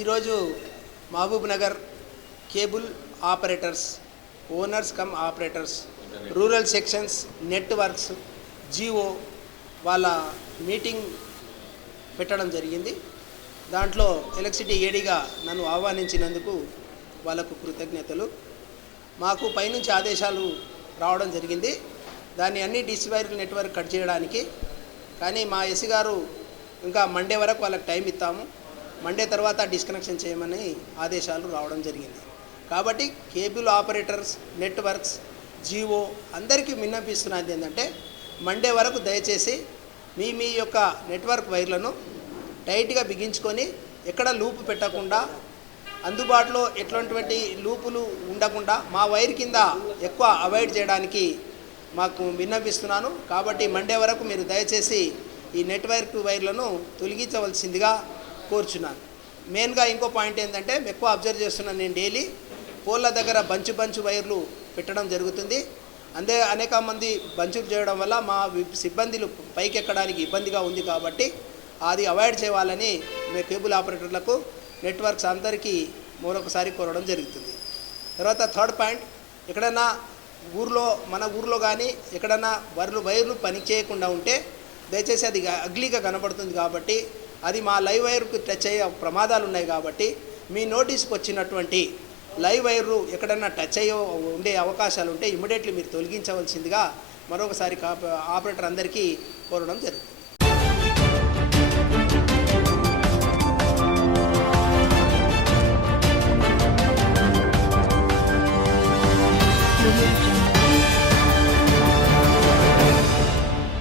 ఈరోజు Mahabubnagar cable operators owners cum operators rural sections networks GO వాళ్ళ meeting పెట్టడం జరిగింది. దాంట్లో ఎలక్ట్రిసిటీ ఏడిగా నన్ను ఆహ్వానించినందుకు వాళ్ళకు కృతజ్ఞతలు. మాకు పైనుంచి ఆదేశాలు రావడం జరిగింది. దాన్ని అన్ని డిస్వైర్ నెట్వర్క్ కట్ చేయడానికి కానీ మా ఎస్సీ గారు ఇంకా మండే వరకు వాళ్ళకి టైం ఇస్తాము. మండే తర్వాత డిస్కనెక్షన్ చేయమని ఆదేశాలు రావడం జరిగింది. కాబట్టి కేబుల్ ఆపరేటర్స్ నెట్వర్క్స్ జియో అందరికీ విన్నపిస్తున్నది ఏంటంటే మండే వరకు దయచేసి మీ మీ యొక్క నెట్వర్క్ వైర్లను టైట్గా బిగించుకొని ఎక్కడ లూపు పెట్టకుండా అందుబాటులో ఎట్లాంటి లూపులు ఉండకుండా మా వైర్ కింద ఎక్కువ అవాయిడ్ చేయడానికి మాకు విన్నవిస్తున్నాను. కాబట్టి మండే వరకు మీరు దయచేసి ఈ నెట్వర్క్ వైర్లను తొలగించవలసిందిగా కోరుచున్నాను. మెయిన్గా ఇంకో పాయింట్ ఏంటంటే ఎక్కువ అబ్జర్వ్ చేస్తున్నాను నేను డైలీ పోల్ల దగ్గర బంచు బంచు వైర్లు పెట్టడం జరుగుతుంది. అందే అనేక మంది బంచులు చేయడం వల్ల మా సిబ్బందులు పైకి ఎక్కడానికి ఇబ్బందిగా ఉంది కాబట్టి అది అవాయిడ్ చేయాలని మేము కేబుల్ ఆపరేటర్లకు నెట్వర్క్స్ అందరికీ మరొకసారి కోరడం జరుగుతుంది. తర్వాత థర్డ్ పాయింట్ ఎక్కడైనా ఊర్లో మన ఊర్లో కానీ ఎక్కడైనా వైర్లు వైర్లు పని చేయకుండా ఉంటే దయచేసి అది అగ్లీగా కనబడుతుంది కాబట్టి అది మా లైవ్ వైర్కు టచ్ అయ్యే ప్రమాదాలు ఉన్నాయి కాబట్టి మీ నోటీస్కి వచ్చినటువంటి లైవ్ వైర్లు ఎక్కడైనా టచ్ అయ్యే ఉండే అవకాశాలు ఉంటే ఇమీడియట్లీ మీరు తొలగించవలసిందిగా మరొకసారి కాప- ఆపరేటర్ అందరికీ కోరడం జరుగుతుంది.